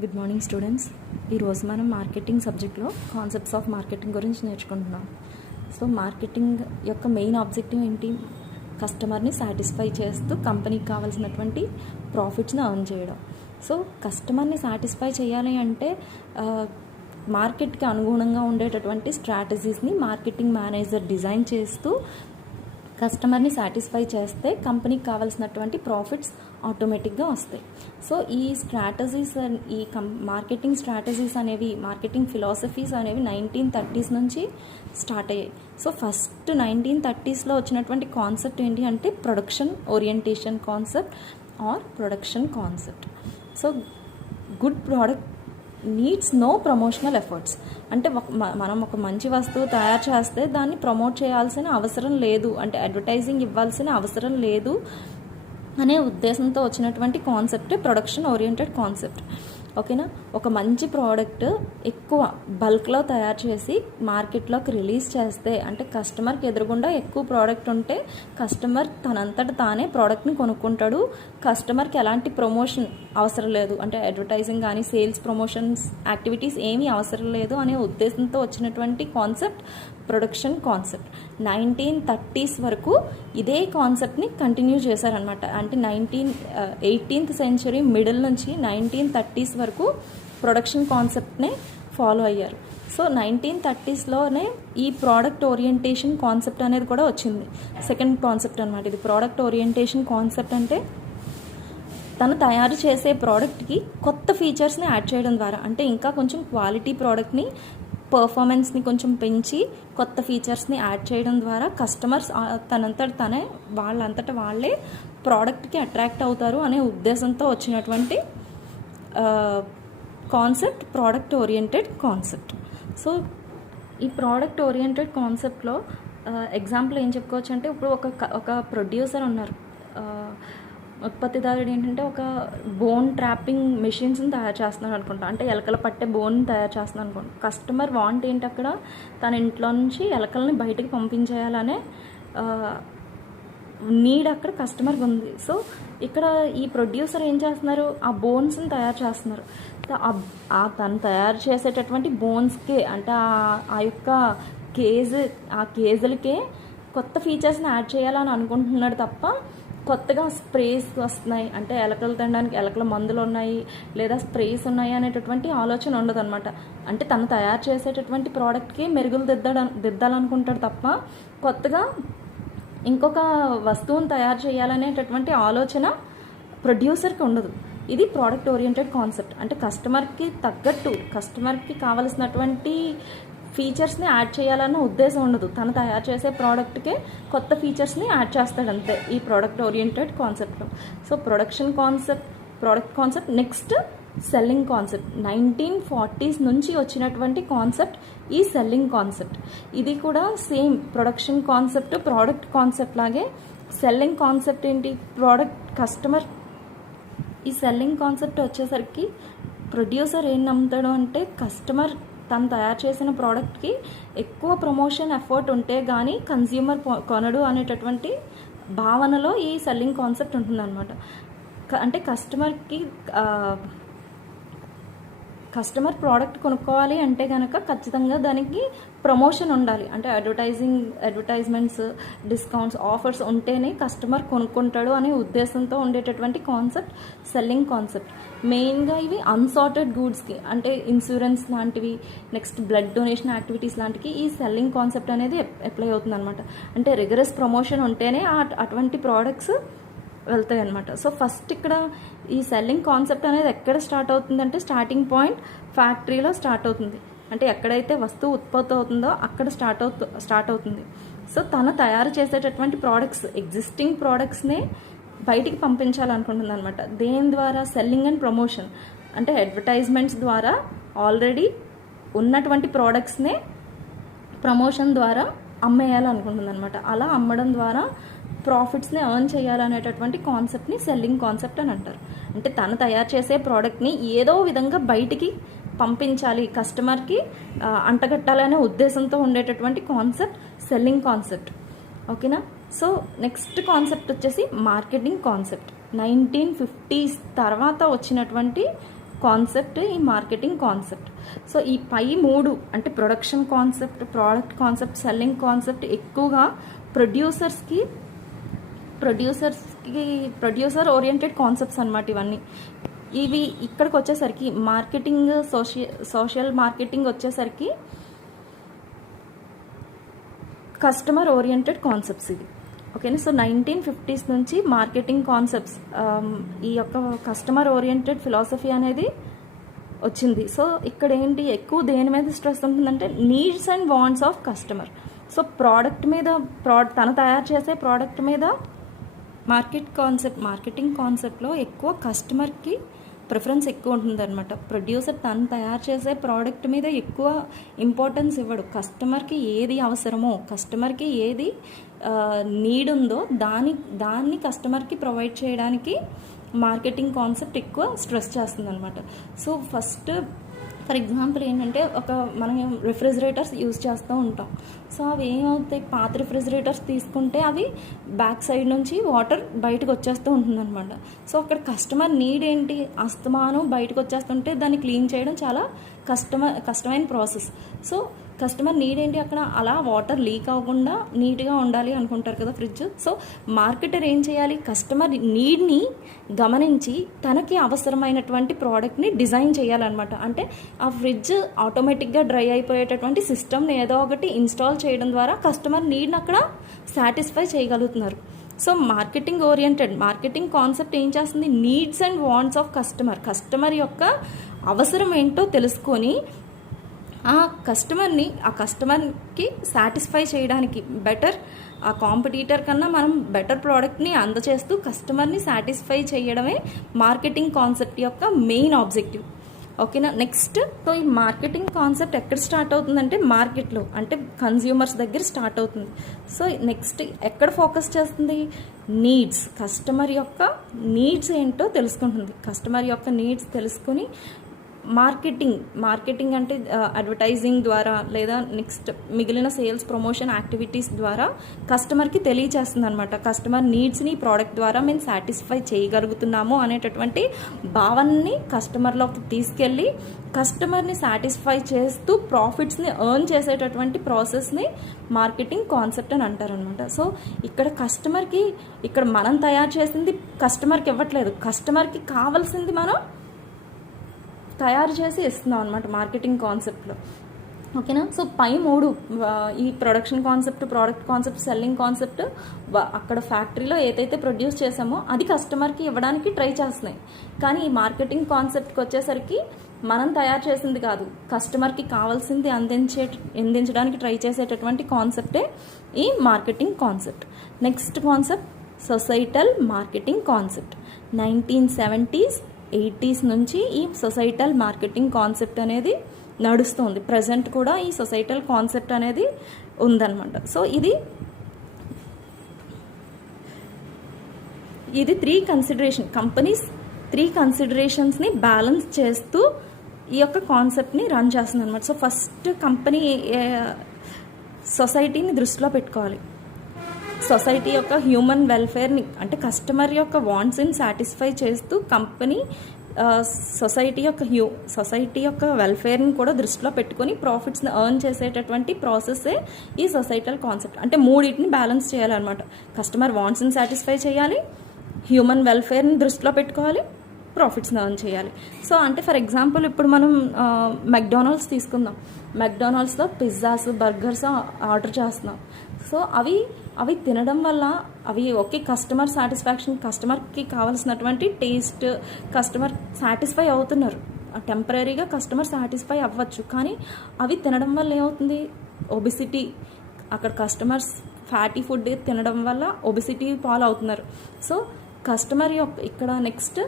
Good morning students. ఈరోజు మనం marketing సబ్జెక్ట్లో కాన్సెప్ట్స్ ఆఫ్ మార్కెటింగ్ గురించి నేర్చుకుంటున్నాం. సో మార్కెటింగ్ యొక్క మెయిన్ ఆబ్జెక్టివ్ ఏంటి? కస్టమర్ని సాటిస్ఫై చేస్తూ కంపెనీకి కావాల్సినటువంటి ప్రాఫిట్స్ని ఎర్న్ చేయడం. సో కస్టమర్ని సాటిస్ఫై చేయాలి అంటే మార్కెట్కి అనుగుణంగా ఉండేటటువంటి స్ట్రాటజీస్ని మార్కెటింగ్ మేనేజర్ డిజైన్ చేస్తూ కస్టమర్ని సాటిస్ఫై చేస్తే కంపెనీకి కావాల్సినటువంటి ప్రాఫిట్స్ ఆటోమేటిక్గా వస్తాయి. సో ఈ స్ట్రాటజీస్, మార్కెటింగ్ స్ట్రాటజీస్ అనేవి, మార్కెటింగ్ ఫిలాసఫీస్ అనేవి 1930s నుంచి స్టార్ట్ అయ్యాయి. సో ఫస్ట్ 1930sలో వచ్చినటువంటి కాన్సెప్ట్ ఏంటి అంటే production orientation concept or production concept. So good product needs no promotional efforts. అంటే మనం ఒక మంచి వస్తువు తయారు చేస్తే దాన్ని ప్రమోట్ చేయాల్సిన అవసరం లేదు, అంటే అడ్వర్టైజింగ్ ఇవ్వాల్సిన అవసరం లేదు అనే ఉద్దేశంతో వచ్చినటువంటి కాన్సెప్ట్ ప్రొడక్షన్ ఓరియంటెడ్ కాన్సెప్ట్. ఓకేనా? ఒక మంచి ప్రోడక్ట్ ఎక్కువ బల్క్లో తయారు చేసి మార్కెట్లోకి రిలీజ్ చేస్తే, అంటే కస్టమర్కి ఎదురుగుండా ఎక్కువ ప్రోడక్ట్ ఉంటే కస్టమర్ తనంతట తానే ప్రోడక్ట్ని కొనుక్కుంటాడు. కస్టమర్కి ఎలాంటి ప్రమోషన్ అవసరం లేదు, అంటే అడ్వర్టైజింగ్ కానీ సేల్స్ ప్రమోషన్స్ యాక్టివిటీస్ ఏమీ అవసరం లేదు అనే ఉద్దేశంతో వచ్చినటువంటి కాన్సెప్ట్ ప్రొడక్షన్ కాన్సెప్ట్. 1930s వరకు ఇదే కాన్సెప్ట్ని కంటిన్యూ చేశారనమాట. అంటే 18th సెంచరీ మిడిల్ నుంచి 1930s వరకు ప్రొడక్షన్ కాన్సెప్ట్నే ఫాలో అయ్యారు. సో 1930sలోనే ఈ ప్రోడక్ట్ ఓరియంటేషన్ కాన్సెప్ట్ అనేది కూడా వచ్చింది. సెకండ్ కాన్సెప్ట్ అనమాట ఇది. ప్రోడక్ట్ ఓరియంటేషన్ కాన్సెప్ట్ అంటే తను తయారు చేసే ప్రోడక్ట్కి కొత్త ఫీచర్స్ని యాడ్ చేయడం ద్వారా, అంటే ఇంకా కొంచెం క్వాలిటీ ప్రోడక్ట్ని, పర్ఫార్మెన్స్ని కొంచెం పెంచి కొత్త ఫీచర్స్ని యాడ్ చేయడం ద్వారా కస్టమర్స్ వాళ్ళంతట వాళ్ళే ప్రోడక్ట్కి అట్రాక్ట్ అవుతారు అనే ఉద్దేశంతో వచ్చినటువంటి concept product oriented concept. So ఈ ప్రోడక్ట్ ఓరియంటెడ్ కాన్సెప్ట్లో ఎగ్జాంపుల్ ఏం చెప్పుకోవచ్చు అంటే, ఇప్పుడు ఒక ప్రొడ్యూసర్ ఉన్నారు, ఉత్పత్తిదారుడు ఏంటంటే ఒక బోన్ ట్రాపింగ్ మెషిన్స్ని తయారు చేస్తున్నాడు అనుకుంటా, అంటే ఎలకలు పట్టే బోన్ తయారు చేస్తున్నాను అనుకుంటా. కస్టమర్ వాంట్ ఏంటి, అక్కడ తన ఇంట్లో నుంచి ఎలకల్ని బయటకు పంపించేయాలనే నీడ్ అక్కడ కస్టమర్కి ఉంది. సో ఇక్కడ ఈ ప్రొడ్యూసర్ ఏం చేస్తున్నారు, ఆ బోన్స్ని తయారు చేస్తున్నారు. తను తయారు చేసేటటువంటి బోన్స్కే, అంటే ఆ యొక్క కేజులకే కొత్త ఫీచర్స్ని యాడ్ చేయాలని అనుకుంటున్నాడు తప్ప కొత్తగా స్ప్రేస్ వస్తున్నాయి, అంటే ఎలకలు తినడానికి ఎలకల మందులు ఉన్నాయి లేదా స్ప్రేస్ ఉన్నాయి అనేటటువంటి ఆలోచన ఉండదు అనమాట. అంటే తను తయారు చేసేటటువంటి ప్రోడక్ట్కి మెరుగులు దిద్దాలనుకుంటాడు తప్ప కొత్తగా ఇంకొక వస్తువును తయారు చేయాలనేటటువంటి ఆలోచన ప్రొడ్యూసర్కి ఉండదు. ఇది ప్రోడక్ట్ ఓరియంటెడ్ కాన్సెప్ట్. అంటే కస్టమర్కి తగ్గట్టు, కస్టమర్కి కావలసినటువంటి ఫీచర్స్ని యాడ్ చేయాలన్న ఉద్దేశం ఉండదు. తను తయారు చేసే ప్రోడక్ట్కే కొత్త ఫీచర్స్ని యాడ్ చేస్తాడు అంతే ఈ ప్రోడక్ట్ ఓరియంటెడ్ కాన్సెప్ట్లో. So production concept, product concept. Next selling concept. 1940s నుంచి వచ్చినటువంటి కాన్సెప్ట్ ఈ సెల్లింగ్ కాన్సెప్ట్. ఇది కూడా same production concept, product concept లాగే సెల్లింగ్ కాన్సెప్ట్ ఏంటి, కస్టమర్. ఈ సెల్లింగ్ కాన్సెప్ట్ వచ్చేసరికి ప్రొడ్యూసర్ ఏం నమ్ముతాడు అంటే, కస్టమర్ తను తయారు చేసిన ప్రోడక్ట్కి ఎక్కువ ప్రమోషన్ ఎఫర్ట్ ఉంటే కానీ కన్జ్యూమర్ కొనడు అనేటటువంటి భావనలో ఈ సెల్లింగ్ కాన్సెప్ట్ ఉంటుందన్నమాట. అంటే కస్టమర్ ప్రోడక్ట్ కొనుక్కోవాలి అంటే కనుక ఖచ్చితంగా దానికి ప్రమోషన్ ఉండాలి, అంటే అడ్వర్టైజ్మెంట్స్, డిస్కౌంట్స్, ఆఫర్స్ ఉంటేనే కస్టమర్ కొనుక్కుంటాడు అనే ఉద్దేశంతో ఉండేటటువంటి కాన్సెప్ట్ సెల్లింగ్ కాన్సెప్ట్. మెయిన్గా ఇవి అన్సార్టెడ్ గూడ్స్కి, అంటే ఇన్సూరెన్స్ లాంటివి, నెక్స్ట్ బ్లడ్ డొనేషన్ యాక్టివిటీస్ లాంటివి ఈ సెల్లింగ్ కాన్సెప్ట్ అనేది అప్లై అవుతుంది అనమాట. అంటే రిగరస్ ప్రమోషన్ ఉంటేనే అటువంటి ప్రోడక్ట్స్ వెళ్తాయి అనమాట. సో ఫస్ట్ ఇక్కడ ఈ సెల్లింగ్ కాన్సెప్ట్ అనేది ఎక్కడ స్టార్ట్ అవుతుందంటే, స్టార్టింగ్ పాయింట్ ఫ్యాక్టరీలో స్టార్ట్ అవుతుంది. అంటే ఎక్కడైతే వస్తువు ఉత్పత్తి అవుతుందో అక్కడ స్టార్ట్ అవుతుంది. సో తను తయారు చేసేటటువంటి ప్రోడక్ట్స్, ఎగ్జిస్టింగ్ ప్రోడక్ట్స్నే బయటికి పంపించాలనుకుంటుంది అనమాట. దేని ద్వారా? Selling and promotion. అంటే అడ్వర్టైజ్మెంట్స్ ద్వారా ఆల్రెడీ ఉన్నటువంటి ప్రోడక్ట్స్నే ప్రమోషన్ ద్వారా అమ్మేయాలనుకుంటుంది అనమాట. అలా అమ్మడం ద్వారా ప్రాఫిట్స్ని ఎర్న్ చేయాలనేటటువంటి కాన్సెప్ట్ని సెల్లింగ్ కాన్సెప్ట్ అని అంటారు. అంటే తను తయారు చేసే ప్రోడక్ట్ని ఏదో విధంగా బయటికి పంపించాలి, కస్టమర్కి అంటగట్టాలనే ఉద్దేశంతో ఉండేటటువంటి కాన్సెప్ట్ సెల్లింగ్ కాన్సెప్ట్. ఓకేనా? సో నెక్స్ట్ కాన్సెప్ట్ వచ్చేసి మార్కెటింగ్ కాన్సెప్ట్. 1950s తర్వాత వచ్చినటువంటి కాన్సెప్ట్ ఈ మార్కెటింగ్ కాన్సెప్ట్. సో ఈ పై 3 అంటే production concept, product concept, selling concept ఎక్కువగా ప్రొడ్యూసర్ ఓరియంటెడ్ కాన్సెప్ట్స్ అన్నమాట ఇవన్నీ. ఇవి ఇక్కడికి వచ్చేసరికి మార్కెటింగ్, సోషల్ మార్కెటింగ్ వచ్చేసరికి కస్టమర్ ఓరియంటెడ్ కాన్సెప్ట్స్ ఇవి. ఓకేనా. సో 1950s నుంచి మార్కెటింగ్ కాన్సెప్ట్స్, ఈ యొక్క కస్టమర్ ఓరియంటెడ్ ఫిలాసఫీ అనేది వచ్చింది. సో ఇక్కడ ఏంటి ఎక్కువ దేని మీద స్ట్రెస్ ఉంటుందంటే needs and wants of customer. So product మీద, తను తయారు చేసే ప్రోడక్ట్ మీద మార్కెటింగ్ కాన్సెప్ట్లో ఎక్కువ కస్టమర్కి ప్రిఫరెన్స్ ఎక్కువ ఉంటుంది అనమాట. ప్రొడ్యూసర్ తను తయారు చేసే ప్రోడక్ట్ మీద ఎక్కువ ఇంపార్టెన్స్ ఇవ్వడు. కస్టమర్కి ఏది అవసరమో, కస్టమర్కి ఏది నీడ్ ఉందో దాన్ని కస్టమర్కి ప్రొవైడ్ చేయడానికి మార్కెటింగ్ కాన్సెప్ట్ ఎక్కువ స్ట్రెస్ చేస్తుంది అనమాట. సో ఫస్ట్ ఫర్ ఎగ్జాంపుల్ ఏంటంటే మనం రిఫ్రిజిరేటర్స్ యూజ్ చేస్తూ ఉంటాం. సో అవి ఏమవుతాయి, పాత రిఫ్రిజిరేటర్స్ తీసుకుంటే అవి బ్యాక్ సైడ్ నుంచి వాటర్ బయటకు వచ్చేస్తూ ఉంటుందన్నమాట. సో అక్కడ కస్టమర్ నీడ్ ఏంటి, అస్తమానం బయటకు వచ్చేస్తుంటే దాన్ని క్లీన్ చేయడం చాలా కష్టమైన ప్రాసెస్. సో కస్టమర్ నీడ్ ఏంటి, అక్కడ అలా వాటర్ లీక్ అవ్వకుండా నీట్గా ఉండాలి అనుకుంటారు కదా ఫ్రిడ్జ్. సో మార్కెటర్ ఏం చేయాలి, కస్టమర్ నీడ్ని గమనించి తనకి అవసరమైనటువంటి ప్రోడక్ట్ని డిజైన్ చేయాలన్నమాట. అంటే ఆ ఫ్రిడ్జ్ ఆటోమేటిక్గా డ్రై అయిపోయేటటువంటి సిస్టమ్ని ఏదో ఒకటి ఇన్స్టాల్ చేయడం ద్వారా కస్టమర్ నీడ్ని అక్కడ సాటిస్ఫై చేయగలుగుతున్నారు. సో మార్కెటింగ్ కాన్సెప్ట్ ఏం చేస్తుంది, needs and wants of customer యొక్క అవసరం ఏంటో తెలుసుకొని ఆ కస్టమర్కి సాటిస్ఫై చేయడానికి బెటర్, ఆ కాంపిటీటర్ కన్నా మనం బెటర్ ప్రోడక్ట్ని అందచేస్తూ కస్టమర్ని సాటిస్ఫై చేయడమే మార్కెటింగ్ కాన్సెప్ట్ యొక్క మెయిన్ ఆబ్జెక్టివ్. ఓకేనా. నెక్స్ట్, సో ఈ మార్కెటింగ్ కాన్సెప్ట్ ఎక్కడ స్టార్ట్ అవుతుందంటే మార్కెట్లో, అంటే కన్జ్యూమర్స్ దగ్గర స్టార్ట్ అవుతుంది. సో నెక్స్ట్ ఎక్కడ ఫోకస్ చేస్తుంది, నీడ్స్, కస్టమర్ యొక్క నీడ్స్ ఏంటో తెలుసుకుంటుంది. కస్టమర్ యొక్క నీడ్స్ తెలుసుకుని మార్కెటింగ్ అంటే అడ్వర్టైజింగ్ ద్వారా లేదా నెక్స్ట్ మిగిలిన సేల్స్ ప్రమోషన్ యాక్టివిటీస్ ద్వారా కస్టమర్కి తెలియచేస్తుంది అనమాట. కస్టమర్ నీడ్స్ని ప్రోడక్ట్ ద్వారా మేము సాటిస్ఫై చేయగలుగుతున్నాము అనేటటువంటి భావనని కస్టమర్లోకి తీసుకెళ్ళి కస్టమర్ని సాటిస్ఫై చేస్తూ ప్రాఫిట్స్ని ఎర్న్ చేసేటటువంటి ప్రాసెస్ని మార్కెటింగ్ కాన్సెప్ట్ అని అంటారనమాట. సో ఇక్కడ మనం తయారు చేసింది కస్టమర్కి ఇవ్వట్లేదు, కస్టమర్కి కావాల్సింది మనం తయారు చేసి ఇస్తున్నాం అనమాట మార్కెటింగ్ కాన్సెప్ట్లో. ఓకేనా. సో పై 3 ఈ production concept, product concept, selling concept అక్కడ ఫ్యాక్టరీలో ఏదైతే ప్రొడ్యూస్ చేసామో అది కస్టమర్కి ఇవ్వడానికి ట్రై చేస్తున్నాయి. కానీ ఈ మార్కెటింగ్ కాన్సెప్ట్కి వచ్చేసరికి మనం తయారు చేసింది కాదు, కస్టమర్కి కావాల్సింది అందించడానికి ట్రై చేసేటటువంటి కాన్సెప్టే ఈ marketing concept. Next concept societal marketing concept. 1970s 80s నుంచి ఈ సొసైటల్ మార్కెటింగ్ కాన్సెప్ట్ అనేది నడుస్తుంది. ప్రజెంట్ కూడా ఈ సొసైటల్ కాన్సెప్ట్ అనేది ఉందన్నమాట. సో ఇది 3 కంపెనీస్ 3 కన్సిడరేషన్స్ని బ్యాలెన్స్ చేస్తూ ఈ యొక్క కాన్సెప్ట్ని రన్ చేస్తుంది అనమాట. సో ఫస్ట్ కంపెనీ సొసైటీని దృష్టిలో పెట్టుకోవాలి. సొసైటీ యొక్క హ్యూమన్ వెల్ఫేర్ని, అంటే కస్టమర్ యొక్క వాంట్స్ని సాటిస్ఫై చేస్తూ కంపెనీ సొసైటీ యొక్క వెల్ఫేర్ని కూడా దృష్టిలో పెట్టుకొని ప్రాఫిట్స్ని ఎర్న్ చేసేటటువంటి ప్రాసెస్సే ఈ సొసైటల్ కాన్సెప్ట్. అంటే 3 బ్యాలెన్స్ చేయాలన్నమాట. కస్టమర్ వాంట్స్ని సాటిస్ఫై చేయాలి, హ్యూమన్ వెల్ఫేర్ని దృష్టిలో పెట్టుకోవాలి, ప్రాఫిట్స్ని ఎర్న్ చేయాలి. సో అంటే ఫర్ ఎగ్జాంపుల్ ఇప్పుడు మనం మెక్డానల్డ్స్ తీసుకుందాం. మెక్డానల్డ్స్లో పిజ్జాస్, బర్గర్స్ ఆర్డర్ చేస్తున్నాం. సో అవి తినడం వల్ల ఓకే కస్టమర్ సాటిస్ఫాక్షన్, కస్టమర్కి కావాల్సినటువంటి టేస్ట్, కస్టమర్ సాటిస్ఫై అవుతున్నారు. టెంపరీగా కస్టమర్ సాటిస్ఫై అవ్వచ్చు. కానీ అవి తినడం వల్ల ఏమవుతుంది, ఒబిసిటీ, అక్కడ కస్టమర్స్ ఫ్యాటీ ఫుడ్ తినడం వల్ల ఒబిసిటీ పాలవుతున్నారు. సో కస్టమర్ ఇక్కడ నెక్స్ట్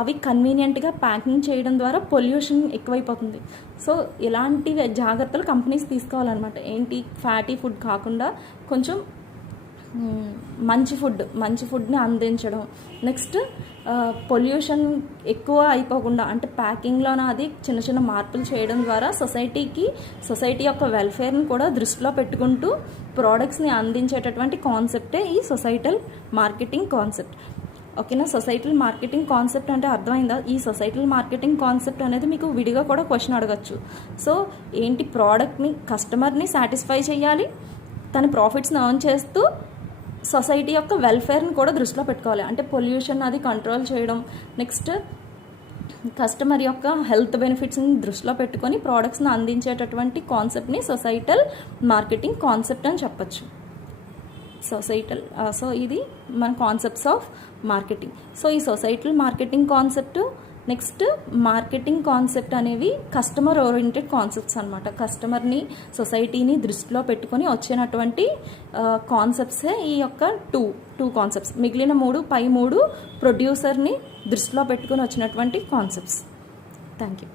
అవి కన్వీనియంట్గా ప్యాకింగ్ చేయడం ద్వారా పొల్యూషన్ ఎక్కువైపోతుంది. సో ఇలాంటి జాగ్రత్తలు కంపెనీస్ తీసుకోవాలన్నమాట. ఏంటి, ఫ్యాటీ ఫుడ్ కాకుండా కొంచెం మంచి ఫుడ్ని అందించడం. నెక్స్ట్ పొల్యూషన్ ఎక్కువ అయిపోకుండా, అంటే ప్యాకింగ్లోన అది చిన్న మార్పులు చేయడం ద్వారా సొసైటీ యొక్క వెల్ఫేర్ని కూడా దృష్టిలో పెట్టుకుంటూ ప్రోడక్ట్స్ని అందించేటటువంటి కాన్సెప్టే ఈ సొసైటల్ మార్కెటింగ్ కాన్సెప్ట్. ఓకేనా. సొసైటల్ మార్కెటింగ్ కాన్సెప్ట్ అంటే అర్థమైందా? ఈ సొసైటల్ మార్కెటింగ్ కాన్సెప్ట్ అనేది మీకు విడిగా కూడా క్వశ్చన్ అడగచ్చు. సో ఏంటి, ప్రోడక్ట్ని కస్టమర్ని సాటిస్ఫై చేయాలి, తన ప్రాఫిట్స్ని ఎర్న్ చేస్తూ సొసైటీ యొక్క వెల్ఫేర్ని కూడా దృష్టిలో పెట్టుకోవాలి. అంటే పొల్యూషన్ అది కంట్రోల్ చేయడం, నెక్స్ట్ కస్టమర్ యొక్క హెల్త్ బెనిఫిట్స్ని దృష్టిలో పెట్టుకొని ప్రోడక్ట్స్ని అందించేటటువంటి కాన్సెప్ట్ని సొసైటల్ మార్కెటింగ్ కాన్సెప్ట్ అని చెప్పచ్చు. సొసైటల్ సో ఇది మన కాన్సెప్ట్స్ ఆఫ్ మార్కెటింగ్. సో ఈ societal marketing concept, next marketing concept అనేవి కస్టమర్ ఓరియంటెడ్ కాన్సెప్ట్స్ అనమాట. కస్టమర్ని సొసైటీని దృష్టిలో పెట్టుకొని వచ్చినటువంటి కాన్సెప్ట్సే ఈ యొక్క టూ కాన్సెప్ట్స్. మిగిలిన పై మూడు ప్రొడ్యూసర్ని దృష్టిలో పెట్టుకొని వచ్చినటువంటి కాన్సెప్ట్స్. Thank you.